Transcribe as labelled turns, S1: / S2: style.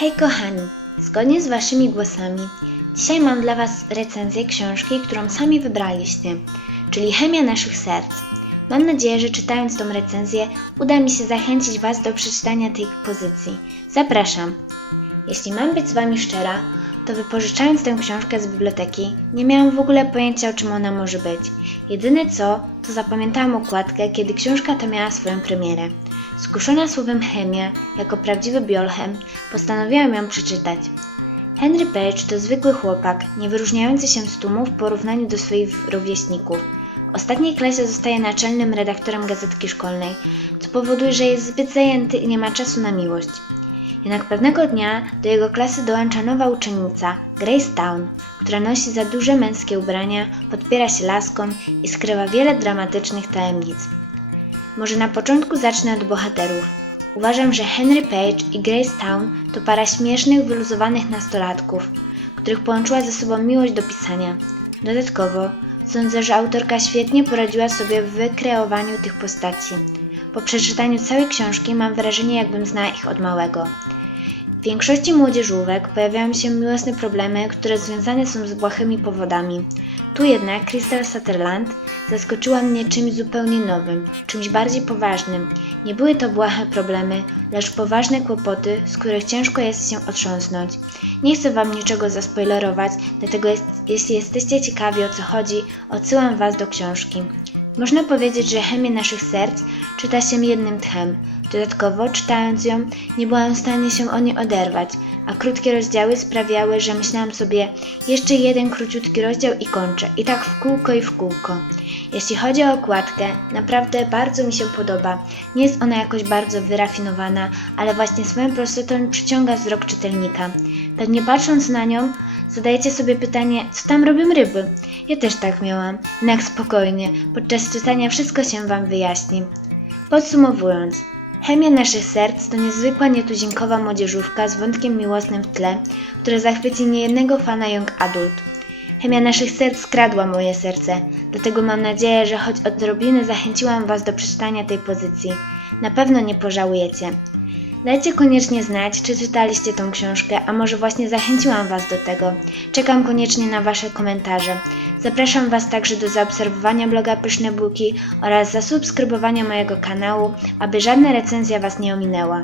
S1: Hej kochani, zgodnie z waszymi głosami, dzisiaj mam dla was recenzję książki, którą sami wybraliście, czyli Chemia naszych serc. Mam nadzieję, że czytając tą recenzję uda mi się zachęcić was do przeczytania tej pozycji. Zapraszam. Jeśli mam być z wami szczera, to wypożyczając tę książkę z biblioteki, nie miałam w ogóle pojęcia o czym ona może być. Jedyne co, to zapamiętałam okładkę, kiedy książka ta miała swoją premierę. Skuszona słowem chemia, jako prawdziwy biolchem, postanowiłam ją przeczytać. Henry Page to zwykły chłopak, nie wyróżniający się z tłumu w porównaniu do swoich rówieśników. W ostatniej klasie zostaje naczelnym redaktorem gazetki szkolnej, co powoduje, że jest zbyt zajęty i nie ma czasu na miłość. Jednak pewnego dnia do jego klasy dołącza nowa uczennica, Grace Town, która nosi za duże męskie ubrania, podpiera się laską i skrywa wiele dramatycznych tajemnic. Może na początku zacznę od bohaterów. Uważam, że Henry Page i Grace Town to para śmiesznych, wyluzowanych nastolatków, których połączyła ze sobą miłość do pisania. Dodatkowo sądzę, że autorka świetnie poradziła sobie w wykreowaniu tych postaci. Po przeczytaniu całej książki mam wrażenie, jakbym znała ich od małego. W większości młodzieżówek pojawiają się miłosne problemy, które związane są z błahymi powodami. Tu jednak Crystal Sutherland zaskoczyła mnie czymś zupełnie nowym, czymś bardziej poważnym. Nie były to błahe problemy, lecz poważne kłopoty, z których ciężko jest się otrząsnąć. Nie chcę Wam niczego zaspoilerować, dlatego jest, jeśli jesteście ciekawi o co chodzi, odsyłam Was do książki. Można powiedzieć, że chemię naszych serc czyta się jednym tchem. Dodatkowo, czytając ją, nie byłam w stanie się o nie oderwać, a krótkie rozdziały sprawiały, że myślałam sobie jeszcze jeden króciutki rozdział i kończę. I tak w kółko i w kółko. Jeśli chodzi o okładkę, naprawdę bardzo mi się podoba. Nie jest ona jakoś bardzo wyrafinowana, ale właśnie swoją prostotą przyciąga wzrok czytelnika. Pewnie patrząc na nią, zadajecie sobie pytanie, co tam robią ryby? Ja też tak miałam, jednak spokojnie, podczas czytania wszystko się Wam wyjaśni. Podsumowując, Chemia naszych serc to niezwykła, nietuzinkowa młodzieżówka z wątkiem miłosnym w tle, która zachwyci niejednego fana young adult. Chemia naszych serc skradła moje serce, dlatego mam nadzieję, że choć odrobinę zachęciłam Was do przeczytania tej pozycji. Na pewno nie pożałujecie. Dajcie koniecznie znać, czy czytaliście tą książkę, a może właśnie zachęciłam Was do tego. Czekam koniecznie na Wasze komentarze. Zapraszam Was także do zaobserwowania bloga Pyszne Buki oraz zasubskrybowania mojego kanału, aby żadna recenzja Was nie ominęła.